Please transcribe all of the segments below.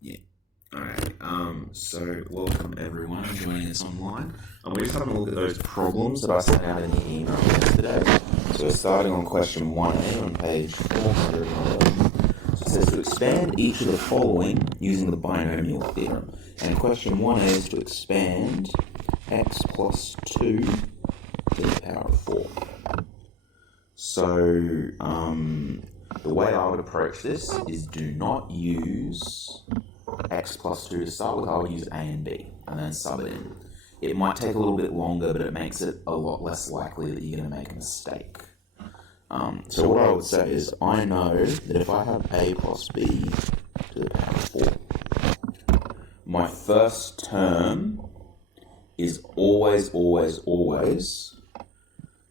Yeah. Alright, so welcome everyone joining us online. We're just having a look at those problems that I sent out in the email yesterday. So starting on question 1A on page 411. So it says to expand each of the following using the binomial theorem. And question 1A is to expand x plus 2 to the power of 4. So, the way I would approach this is do not use x plus 2 to start with. I would use a and b and then sub it in. It might take a little bit longer, but it makes it a lot less likely that you're going to make a mistake. So what I would say is I know that if I have a plus b to the power of 4, my first term is always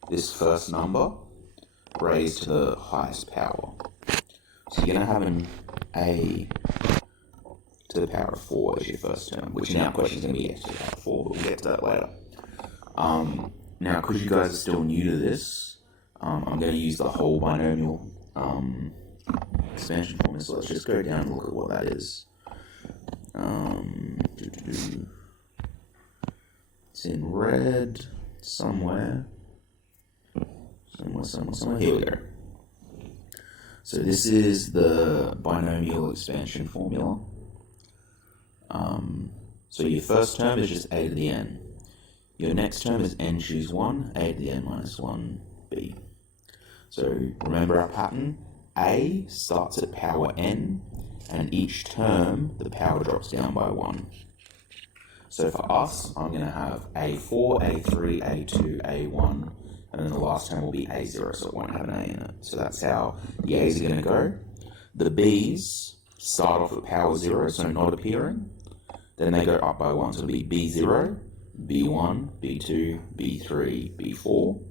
this first number raised to the highest power. So you're going to have an a to the power of 4 as your first term, which in our question is going to be x to the power of 4, but we'll get to that later. Now, because you guys are still new to this, I'm going to use the whole binomial expansion formula, so let's just go down and look at what that is. It's in red somewhere. Somewhere. Here we go. So this is the binomial expansion formula. So your first term is just a to the n. Your next term is n choose 1, a to the n minus 1, b. So remember our pattern. A starts at power n, and each term the power drops down by 1. So for us, I'm going to have a4, a3, a2, a1, and then the last term will be a0, so it won't have an a in it. So that's how the a's are going to go. The b's start off at power 0, so not appearing. Then they go up by 1, so it'll be b0, b1, b2, b3, b4.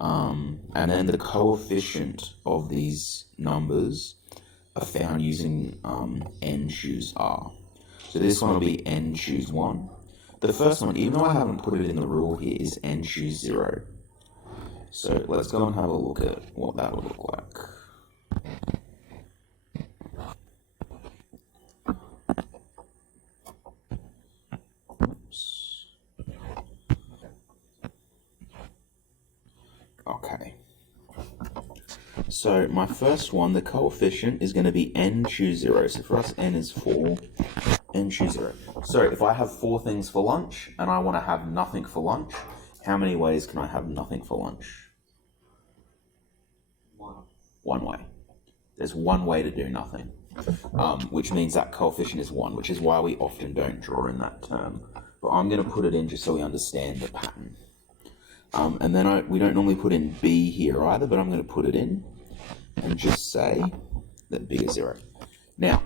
And then the coefficient of these numbers are found using n choose r. So this one will be n choose 1. The first one, even though I haven't put it in the rule here, is n choose 0. So let's go and have a look at what that would look like. Oops. Okay. So my first one, the coefficient is going to be n choose 0. So for us, n is 4, n choose 0. So if I have 4 things for lunch and I want to have nothing for lunch, how many ways can I have nothing for lunch? One way. There's one way to do nothing, which means that coefficient is 1, which is why we often don't draw in that term. But I'm going to put it in just so we understand the pattern. And then we don't normally put in b here either, but I'm going to put it in and just say that b is 0. Now,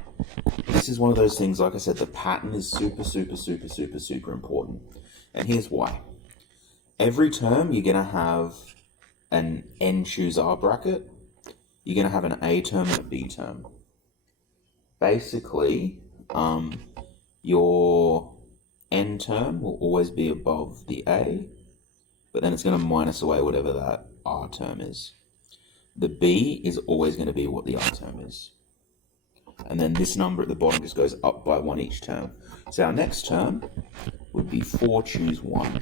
this is one of those things, like I said, the pattern is super important. And here's why. Every term you're going to have an n choose r bracket. You're going to have an a term and a b term. Basically, your n term will always be above the a, but then it's going to minus away whatever that r term is. The b is always going to be what the r term is. And then this number at the bottom just goes up by 1 each term. So our next term would be 4 choose 1.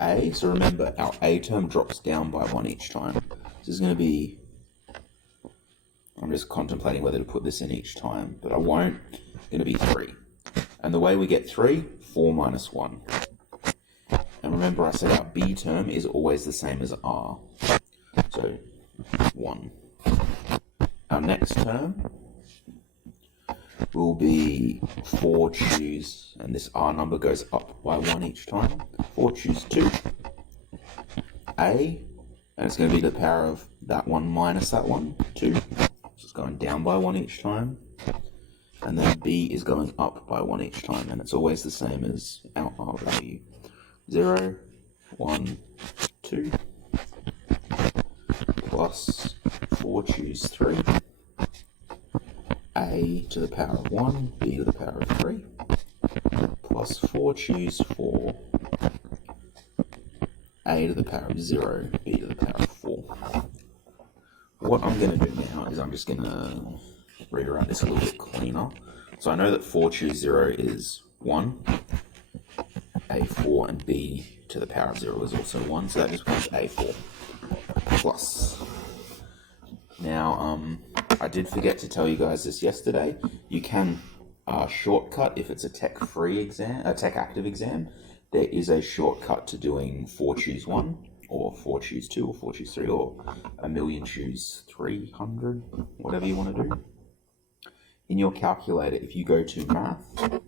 A, so remember our a term drops down by 1 each time. This is going to be, I'm just contemplating whether to put this in each time, but I won't. It's going to be 3. And the way we get 3, 4 minus 1. And remember I said our b term is always the same as r. So 1. Our next term will be 4 choose, and this r number goes up by 1 each time. 4 choose 2. A, and it's going to be the power of that one minus that one, 2. So it's going down by 1 each time. And then b is going up by 1 each time, and it's always the same as our r value. 0, 1, 2, plus 4 choose 3. A to the power of 1, b to the power of 3, plus 4 choose 4, a to the power of 0, b to the power of 4. what I'm going to do now is I'm just going to rewrite this a little bit cleaner. So I know that 4 choose 0 is 1, a4 and b to the power of 0 is also 1, so that just becomes a4 plus. Now, I did forget to tell you guys this yesterday. You can shortcut if it's a tech-free exam, a tech-active exam. There is a shortcut to doing 4 choose 1, or 4 choose 2, or 4 choose 3, or a million choose 300, whatever you want to do. In your calculator, if you go to math,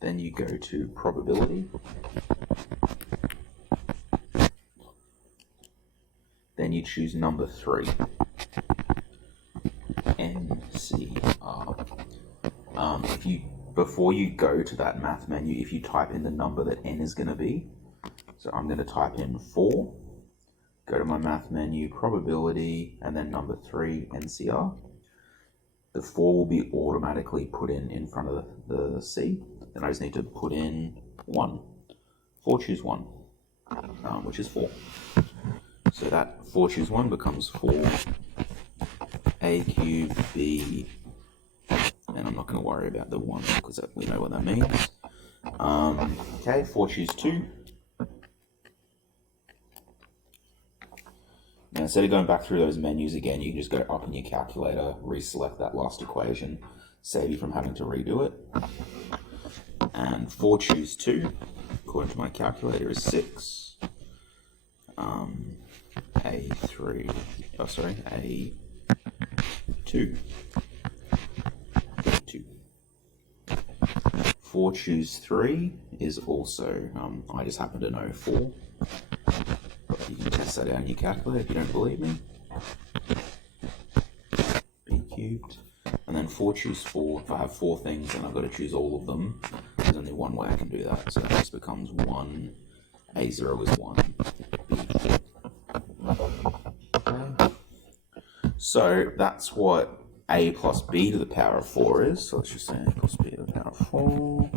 then you go to probability, then you choose number 3, NCR. Before you go to that math menu, if you type in the number that n is going to be, so I'm going to type in 4, go to my math menu, probability, and then number 3, NCR. The 4 will be automatically put in front of the C. Then I just need to put in 1. 4 choose 1, which is 4. So that 4 choose 1 becomes 4, a cubed b, and I'm not going to worry about the 1 because we know what that means. Okay, 4 choose 2. Now instead of going back through those menus again, you can just go up in your calculator, reselect that last equation, save you from having to redo it. And 4 choose 2, according to my calculator, is 6. A2. 4 choose 3 is also, I just happen to know 4. You can test that out in your calculator if you don't believe me. B cubed. And then 4 choose 4. If I have 4 things and I've got to choose all of them, there's only one way I can do that. So it just becomes 1. A0 is 1. B4. Okay. So that's what a plus b to the power of 4 is. So let's just say a plus b to the power of 4.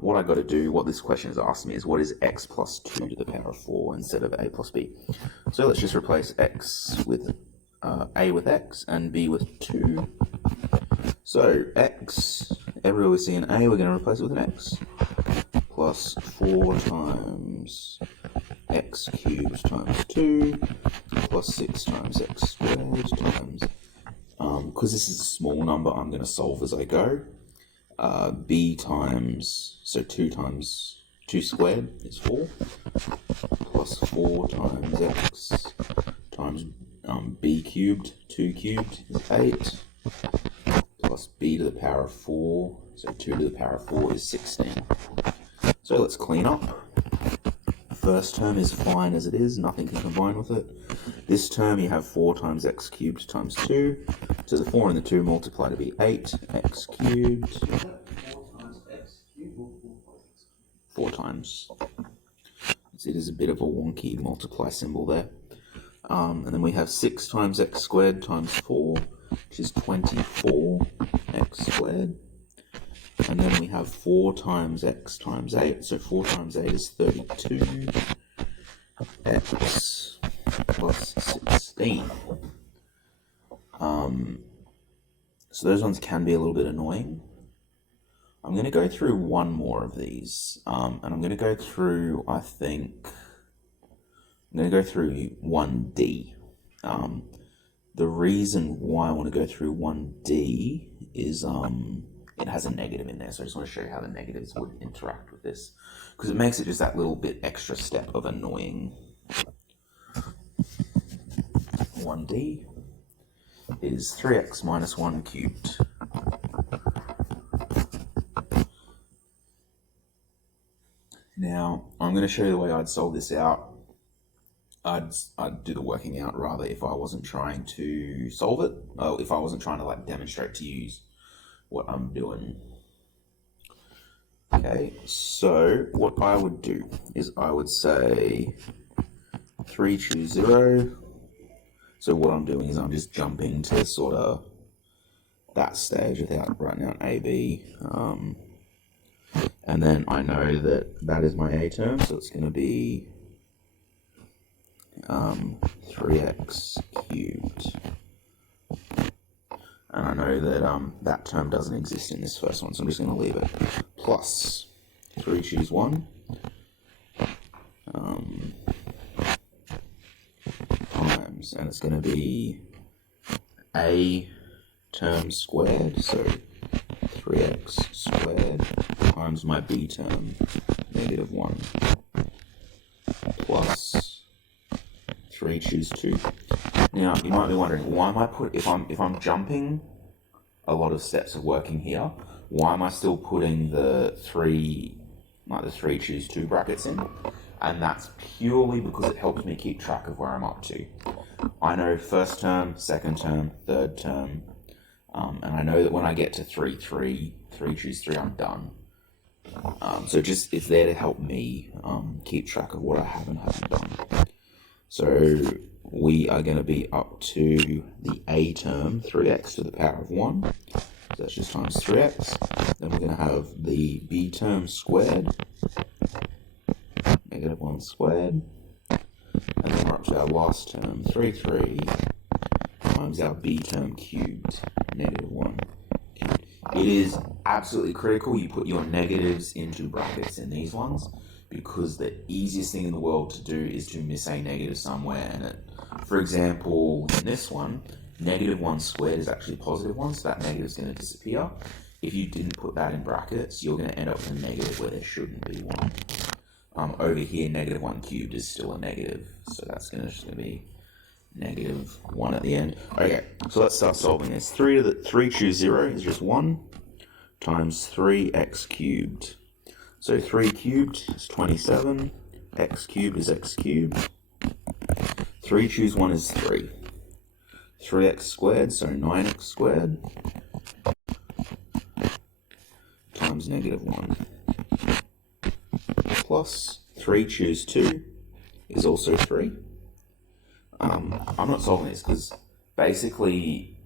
What I got to do, what this question is asking me is what is x plus 2 to the power of 4 instead of a plus b. So let's just replace x with a with x and b with 2. So x, everywhere we see an a, we're going to replace it with an x. Plus 4 times x cubed times 2 plus 6 times x squared times, because this is a small number, I'm going to solve as I go. B times, so 2 times 2 squared is 4, plus 4 times x times b cubed, 2 cubed is 8, plus b to the power of 4, so 2 to the power of 4 is 16. So let's clean up. First term is fine as it is, nothing can combine with it. This term you have 4 times x cubed times 2. So the 4 and the 2 multiply to be 8, x cubed. 4 times. It is a bit of a wonky multiply symbol there. And then we have 6 times x squared times 4, which is 24 x squared. And then we have 4 times x times 8, so 4 times 8 is 32 x plus 16. So those ones can be a little bit annoying. I'm going to go through one more of these, and I'm going to go through, I think, I'm going to go through 1D. The reason why I want to go through 1D is it has a negative in there, so I just want to show you how the negatives would interact with this, because it makes it just that little bit extra step of annoying. 1D is 3x minus 1 cubed. Now, I'm going to show you the way I'd solve this out. I'd do the working out rather if I wasn't trying to solve it. If I wasn't trying to like demonstrate to you what I'm doing. Okay, so what I would do is I would say 3 choose 0. So what I'm doing is I'm just jumping to sort of that stage without writing out AB. And then I know that that is my A term, so it's going to be 3x cubed. And I know that that term doesn't exist in this first one, so I'm just going to leave it. Plus 3 choose 1 times, and it's going to be a term squared, so 3x squared times my b term, -1, plus 3 choose 2. Now you might be wondering, why am I if I'm jumping a lot of steps of working here, why am I still putting the 3 choose 2 brackets in? And that's purely because it helps me keep track of where I'm up to. I know first term, second term, third term, and I know that when I get to 3 choose 3, I'm done. So just it's there to help me keep track of what I have and haven't done. So we are going to be up to the a term, 3x to the power of 1. So that's just times 3x. Then we're going to have the b term squared, -1 squared. And then we're up to our last term, 3 times our b term cubed, -1. It is absolutely critical you put your negatives into brackets in these ones, because the easiest thing in the world to do is to miss a negative somewhere. And for example, in this one, -1 squared is actually +1, so that negative is going to disappear. If you didn't put that in brackets, you're going to end up with a negative where there shouldn't be one. Over here, -1 cubed is still a negative, so that's just going to be -1 at the end. Okay, so let's start solving this. 3 choose 0 is just 1 times 3x cubed. So 3 cubed is 27, x cubed is x cubed. 3 choose 1 is 3. 3x squared, so 9x squared, times -1. Plus 3 choose 2 is also 3. I'm not solving this because basically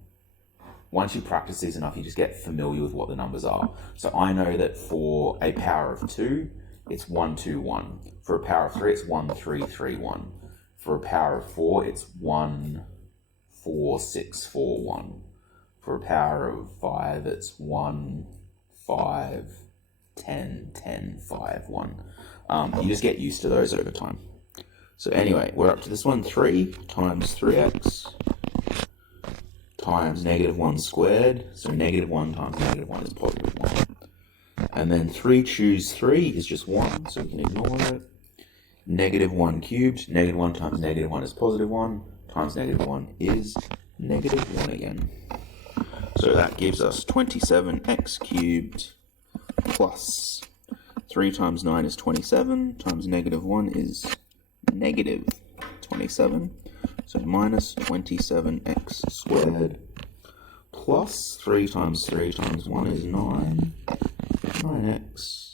once you practice these enough, you just get familiar with what the numbers are. So I know that for a power of 2, it's 1, 2, 1. For a power of 3, it's 1, 3, 3, 1. For a power of 4, it's 1, 4, 6, 4, 1. For a power of 5, it's 1, 5, 10, 10, 5, 1. You just get used to those over time. So anyway, we're up to this one, 3 times 3x times -1 squared. So -1 times -1 is +1. And then 3 choose 3 is just 1, so we can ignore it. -1 cubed, -1 times -1 is +1, times -1 is -1 again. So that gives us 27x cubed plus 3 times 9 is 27, times -1 is -27. So minus 27x squared plus 3 times 1 is 9, 9x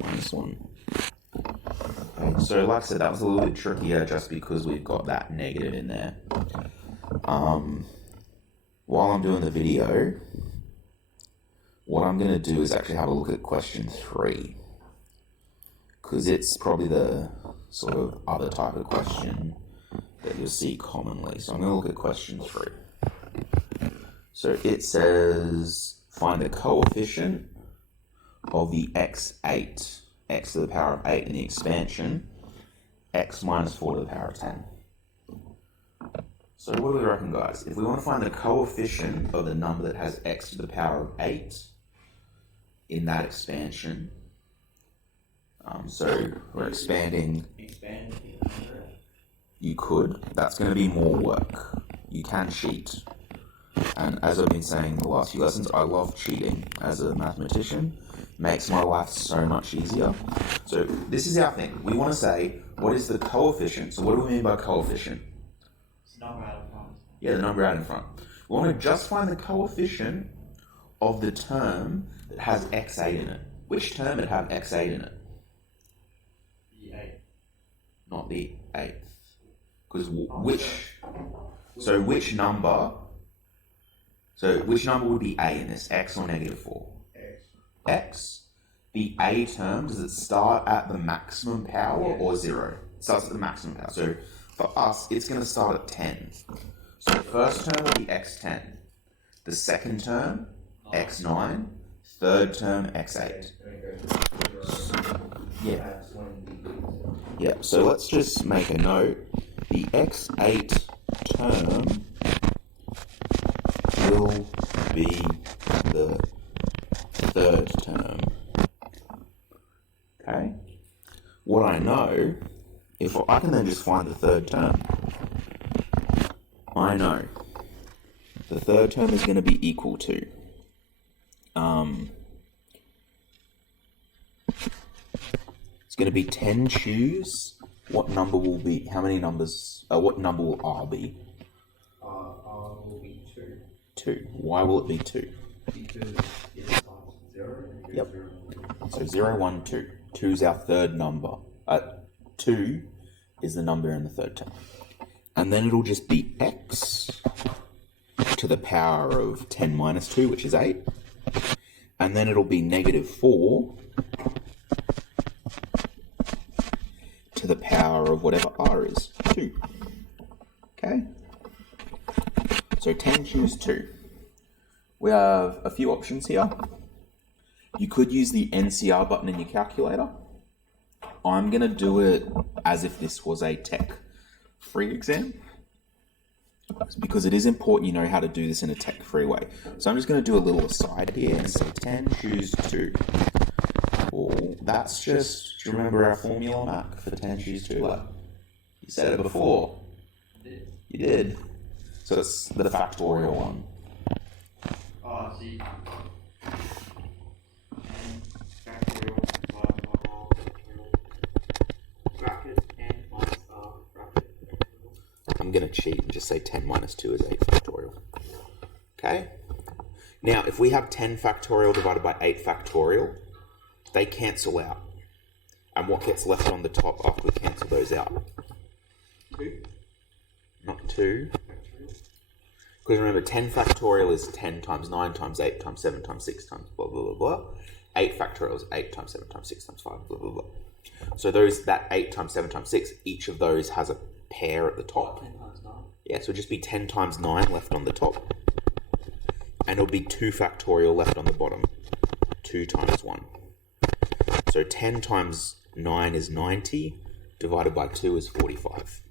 minus 1. Okay, so like I said, that was a little bit trickier just because we've got that negative in there. While I'm doing the video, what I'm going to do is actually have a look at question 3, because it's probably the sort of other type of question that you'll see commonly. So I'm going to look at question 3. So it says, find the coefficient of the x8, x to the power of 8 in the expansion, x minus 4 to the power of 10. So what do we reckon, guys? If we want to find the coefficient of the number that has x to the power of 8 in that expansion, so we're expanding. You could. That's going to be more work. You can cheat. And as I've been saying in the last few lessons, I love cheating as a mathematician. Makes my life so much easier. So this is our thing. We want to say, what is the coefficient? So what do we mean by coefficient? It's the number out in front. Yeah, the number out in front. We want to just find the coefficient of the term that has x8 in it. Which term would have x8 in it? The 8. Not the 8th. Because which number would be a in this, x or -4? X. The a term, does it start at the maximum power or 0? It starts at the maximum power. So for us, it's going to start at 10. So the first term will be x10. The second term, x9. Third term, x8. Yeah. Yeah, so let's just make a note. The x8 term will be the third term. Okay? What I know, if I can then just find the third term, I know the third term is going to be equal to it's going to be 10 choose. What number will be, how many numbers, what number will R be? R will be 2. 2. Why will it be 2? Because it times 0 and Yep. 0. So 0, 1, 2. 2 is our third number. 2 is the number in the third term. And then it'll just be x to the power of 10 minus 2, which is 8. And then it'll be negative 4 to the power of whatever r is, 2. Okay? So 10 choose 2. We have a few options here. You could use the NCR button in your calculator. I'm going to do it as if this was a tech-free exam, because it is important you know how to do this in a tech-free way. So I'm just going to do a little aside here and say 10 choose 2. Well, that's just, do you remember our formula, Mac, for 10 choose 2? Like, you said it before. You did. So it's the factorial one. Oh, see. Factorial, bracket, and minus R, bracket. I'm going to cheat and just say 10 minus 2 is 8 factorial. Okay? Now, if we have 10 factorial divided by 8 factorial, they cancel out. And what gets left on the top after we cancel those out? 2. Not 2. Because remember, 10 factorial is 10 times 9 times 8 times 7 times 6 times blah, blah, blah, blah. 8 factorial is 8 times 7 times 6 times 5, blah, blah, blah. So that 8 times 7 times 6, each of those has a pair at the top. 10 times 9. Yeah, so it'll just be 10 times 9 left on the top. And it'll be 2 factorial left on the bottom. 2 times 1. So 10 times 9 is 90, divided by 2 is 45.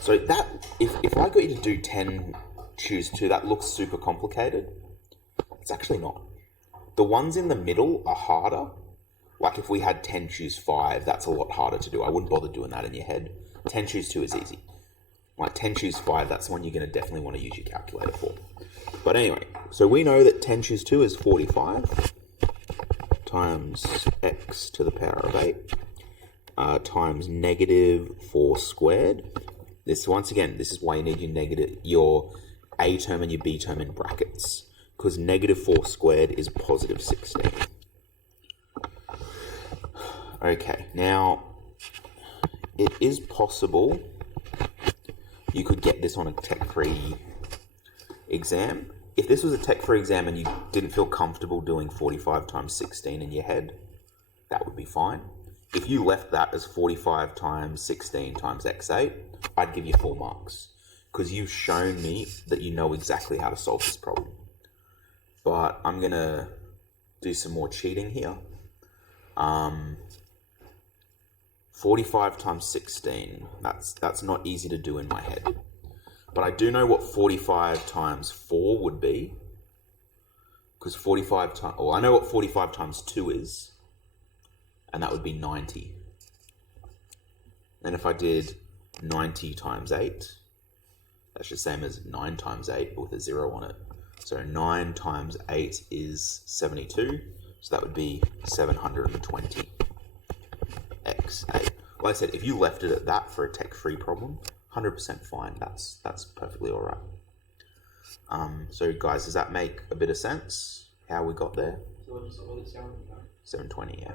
So that, if I got you to do 10 choose 2, that looks super complicated. It's actually not. The ones in the middle are harder. Like if we had 10 choose 5, that's a lot harder to do. I wouldn't bother doing that in your head. 10 choose 2 is easy. Like 10 choose 5, that's the one you're going to definitely want to use your calculator for. But anyway, so we know that 10 choose 2 is 45 times x to the power of 8 times negative 4 squared. This, once again, this is why you need your a term and your b term in brackets, because negative 4 squared is positive 16. Okay, now it is possible you could get this on a tech-free exam. If this was a tech-free exam and you didn't feel comfortable doing 45 times 16 in your head, that would be fine. If you left that as 45 times 16 times x8, I'd give you full marks, because you've shown me that you know exactly how to solve this problem. But I'm going to do some more cheating here. 45 times 16, that's not easy to do in my head. But I do know what 45 times 4 would be, because 45 times, well, I know what 45 times 2 is, and that would be 90. And if I did 90 times 8, that's the same as 9 times 8 with a 0 on it. So 9 times 8 is 72, so that would be 720 x8. Like I said, if you left it at that for a tech-free problem, 100% fine. That's perfectly all right. So guys, does that make a bit of sense? How we got there? So what is 720? 720, yeah.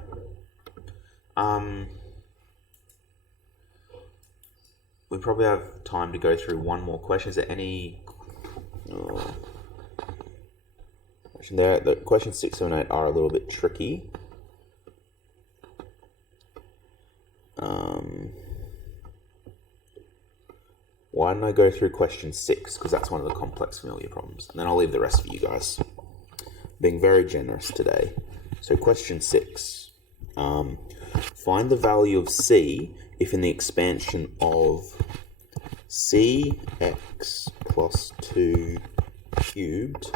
We probably have time to go through one more question. Is there any question there? The questions 6, 7, 8 are a little bit tricky. why don't I go through question 6, because that's one of the complex familiar problems, and then I'll leave the rest for you guys. Being very generous today. So question 6. Find the value of c if in the expansion of cx plus 2 cubed,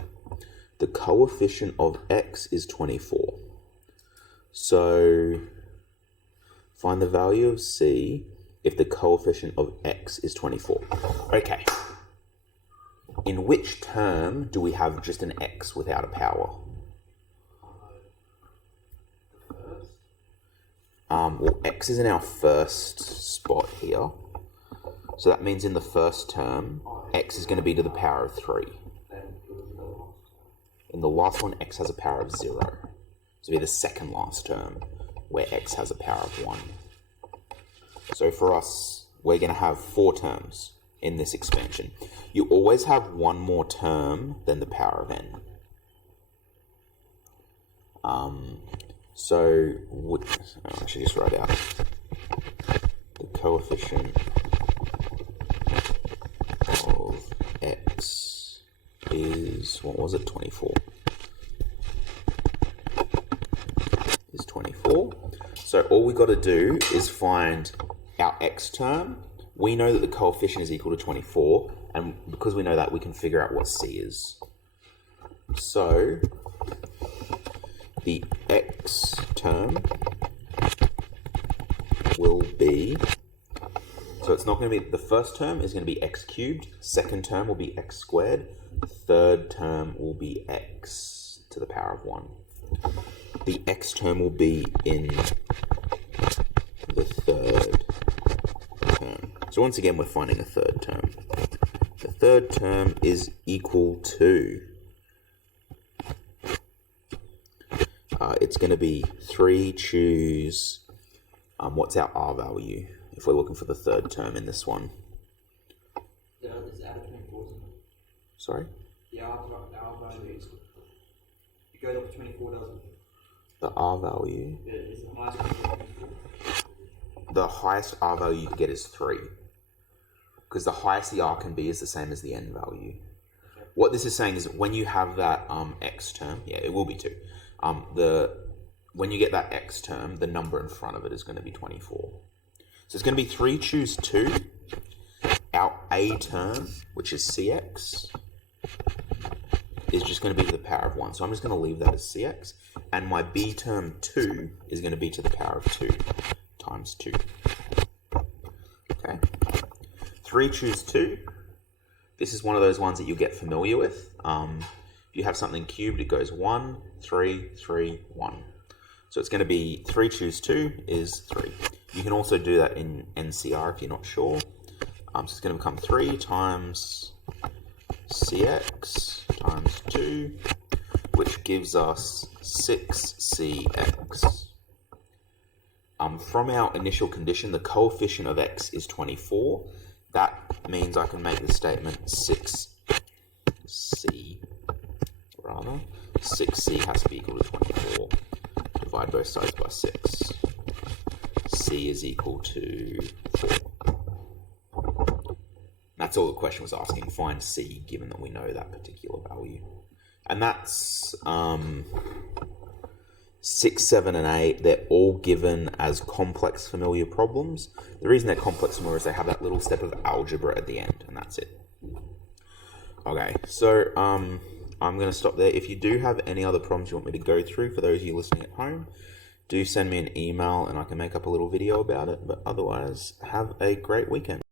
the coefficient of x is 24. So find the value of c if the coefficient of x is 24. Okay. In which term do we have just an x without a power? Well, x is in our first spot here. So that means in the first term, x is going to be to the power of 3. In the last one, x has a power of 0. So it'll be the second last term, where x has a power of 1. So for us, we're going to have 4 terms in this expansion. You always have one more term than the power of n. So I should just write out the coefficient of x is, what was it, 24? Is 24. So all we got to do is find our x term. We know that the coefficient is equal to 24, and because we know that, we can figure out what c is. So the x term will be, so it's not going to be, the first term is going to be x cubed, second term will be x squared, third term will be x to the power of 1. The x term will be in the third term. So once again, we're finding a third term. The third term is equal to, it's going to be 3 choose, what's our r value if we're looking for the third term in this one? It's out of 24, isn't it? Sorry? The r value is, it goes up to 24, doesn't it? The r value? Yeah, it's the highest one. The highest r value you can get is 3. Because the highest the r can be is the same as the n value. Okay. What this is saying is when you have that x term, yeah, it will be 2. When you get that x term, the number in front of it is going to be 24. So it's going to be 3 choose 2. Our a term, which is cx, is just going to be to the power of 1. So I'm just going to leave that as cx. And my b term 2 is going to be to the power of 2 times 2. Okay. 3 choose 2. This is one of those ones that you'll get familiar with. If you have something cubed, it goes 1, 3, 3, 1. So it's going to be 3 choose 2 is 3. You can also do that in NCR if you're not sure. So it's going to become 3 times cx times 2, which gives us 6cx. From our initial condition, the coefficient of x is 24. That means I can make the statement 6c, rather. 6c has to be equal to 24. Divide both sides by 6. C is equal to 4. That's all the question was asking. Find c, given that we know that particular value. And that's 6, 7, and 8. They're all given as complex familiar problems. The reason they're complex familiar is they have that little step of algebra at the end, and that's it. Okay, so I'm going to stop there. If you do have any other problems you want me to go through, for those of you listening at home, do send me an email and I can make up a little video about it. But otherwise, have a great weekend.